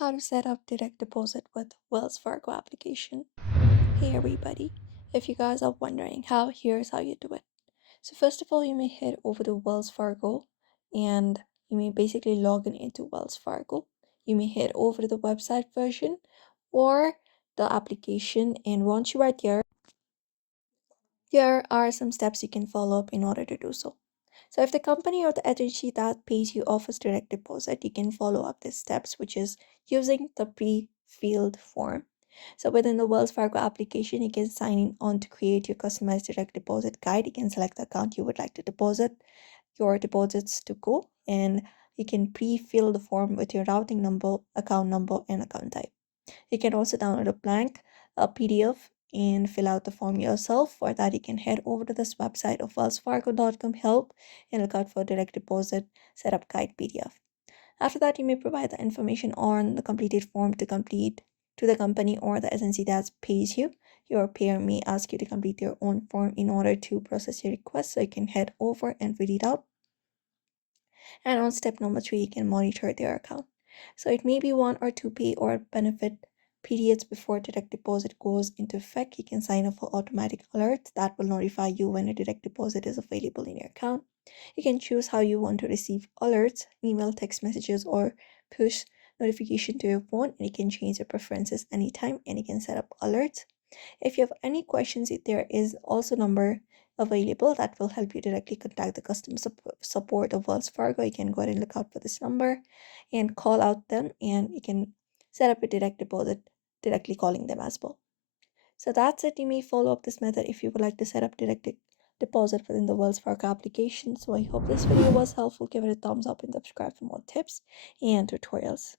How to set up direct deposit with Wells Fargo application. Hey everybody, if you guys are wondering here's how you do it. So first of all, you may head over to Wells Fargo and you may basically log in into Wells Fargo. You may head over to the website version or the application, and once you are there are some steps you can follow up in order to do so. So if the company or the agency that pays you offers direct deposit, you can follow up these steps, which is using the pre-filled form. So within the Wells Fargo application, you can sign in on to create your customized direct deposit guide. You can select the account you would like to deposit your deposits to go, and you can pre-fill the form with your routing number, and account type. You can also download a blank PDF and fill out the form yourself. For that, you can head over to this website of wellsfargo.com help and look out for direct deposit setup guide PDF. After that, you may provide the information on the completed form to complete to the company or the agency that pays you. Your payer may ask you to complete your own form in order to process your request, so you can head over and fill it out. And on step number 3, you can monitor their account. So it may be 1 or 2 pay or benefit periods before direct deposit goes into effect. You can sign up for automatic alerts that will notify you when a direct deposit is available in your account. You can choose how you want to receive alerts, email, text messages, or push notification to your phone, and you can change your preferences anytime, and you can set up alerts. If you have any questions, there is also number available that will help you directly contact the customer support of Wells Fargo. You can go ahead and look out for this number and call out them, and you can set up a direct deposit directly calling them as well. So that's it. You may follow up this method if you would like to set up direct deposit within the Wells Fargo application. So I hope this video was helpful. Give it a thumbs up and subscribe for more tips and tutorials.